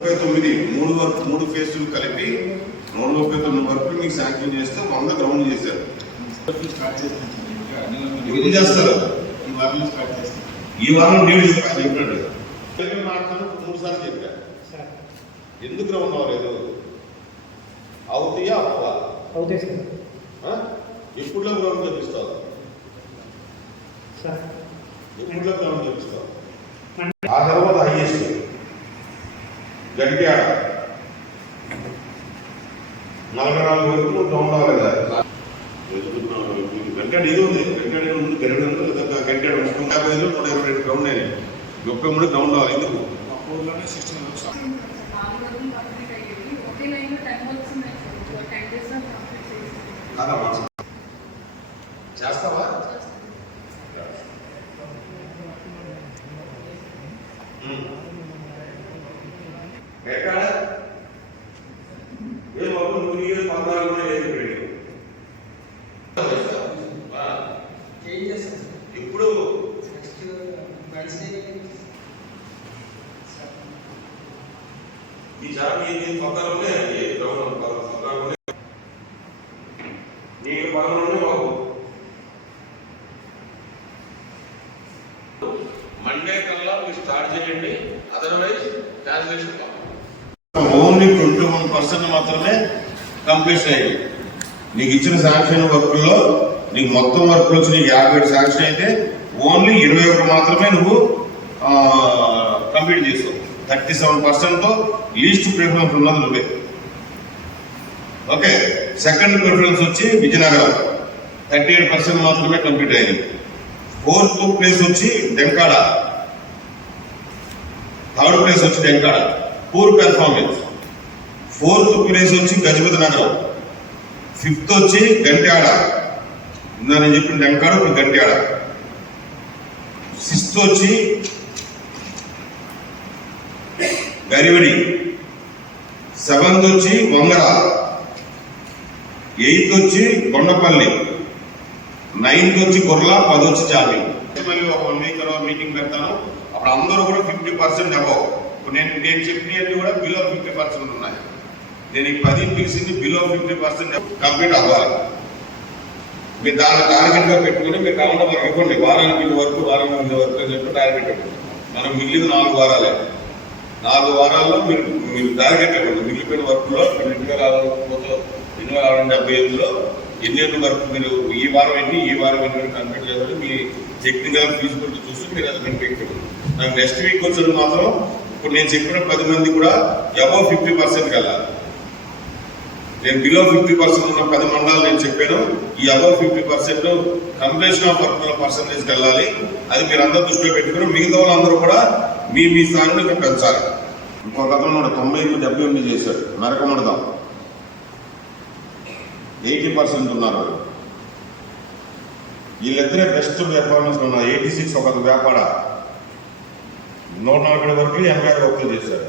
మూడు ఫేజులు కలిపి 139 వరకు మీకు శాంక్షన్ చేస్తే 100 గ్రౌండ్ చేశారు. ఇది చేస్తారు ఈ వారం నీళ్ళు చెప్పినట్టు మాట్లాడు 3 సార్లు చెప్పారు. ఎందుకు గ్రౌండ్ అవ్వలేదు? అవుతాయా అవ్వవా? ఎప్పుడులో గ్రౌండ్ చూపిస్తావు? ఎప్పుడులో గ్రౌండ్ చూపిస్తావు? ఆ తర్వాత హైయెస్ట్ గట్టిగా 44 వరకు గ్రౌండ్ అవ్వలేదా? వెంకట ఇది ఉంది, వెంకట ముందు గరిడంలో గంట 155 122 గ్రౌండ్ అయినాయి. 33 గ్రౌండ్ అవ్వాలి. ఎందుకు? చేస్తావా? ఎక్కడ ఏ బాబు నువ్వు 14 ఇప్పుడు ఈ జాబ్ పక్కనే నీకు పనులు బాబు మండే కల్లా మీరు స్టార్ట్ చేయండి. అదర్వైజ్ ట్రాన్స్లేషన్ ఓన్లీ 21% మాత్రమే కంప్లీట్ అయ్యింది. నీకు ఇచ్చిన శాంక్షన్ వర్క్లో నీకు మొత్తం వర్క్లు వచ్చి నీకు 57 శాంక్షన్ అయితే ఓన్లీ 21 మాత్రమే నువ్వు కంప్లీట్ చేస్తావు. 37%తో లీస్ట్ ప్రిఫరెన్స్ ఉన్నది నువ్వే. ఓకే, సెకండ్ ప్రిఫరెన్స్ వచ్చి విజయనగరం 38% మాత్రమే కంప్లీట్ అయింది. 4th ప్లేస్ వచ్చి డెంకాడ, 3rd ప్లేస్ వచ్చి Denkada poor performance. 4th place వచ్చి గజపతి నగరం, 5th వచ్చి గంట్యాడ, ఇందా నేను చెప్పిన డెంకాడ ఇప్పుడు గంట్యాడ. 6th వచ్చి గరివడి, 7th వచ్చి వంగర, 8th వచ్చి కొండపల్లి, 9th వచ్చి గొర్ల, 10 వచ్చి చామి. మళ్ళీ ఒక 1 వీక్ తర్వాత మీటింగ్ పెడతాను. అప్పుడు అందరూ కూడా 50% అబౌవ్. నేను చెప్పినవి కూడా బిలో 50% ఉన్నాయి. నేను ఈ 10 పిలిచింది బిలో 50% కంప్లీట్ అవ్వాలి. మీరు దాన్ని టార్గెట్ గా పెట్టుకుని మీరు కాకుండా మనకు ఇవ్వండి. వారానికి ఇల్లు వరకు అని చెప్పి టార్గెట్ ఇవ్వండి. మనం మిగిలిన 4 వారాలే. 4 వారాల్లో మీరు టార్గెట్ ఇవ్వండి. మిగిలిపోయిన వర్క్ లో 2075లో ఎన్ని వరకు మీరు ఈ వారం ఎన్ని కంప్లీట్ చేయాలి. మీ టెక్నికల్ ఫీజిబిలిటీ చూసి మీరు అది కంప్లీట్ చేయండి. నాకు నెక్స్ట్ వీక్ వచ్చిన మాత్రం ఇప్పుడు నేను చెప్పిన 10 మంది కూడా అబౌవ్ 50% వెళ్ళాలి. నేను బిలో 50% ఉన్న 10 మండలాలు నేను చెప్పాను. ఈ above 50% completion of work percentage వెళ్ళాలి. అది మీరు అందరూ దృష్టిలో పెట్టుకుని మిగతా వాళ్ళందరూ కూడా మీ స్థాయిని ఇక్కడ పెంచాలి. ఇంకొక అతను 90-78 చేశాడు. నరకమడదాం 80% ఉన్నారు. వీళ్ళిద్దరే బెస్ట్ పెర్ఫార్మెన్స్ ఉన్నారు. 86 ఒక వ్యాపార 140 వరకు 86 వర్క్లు చేశారు.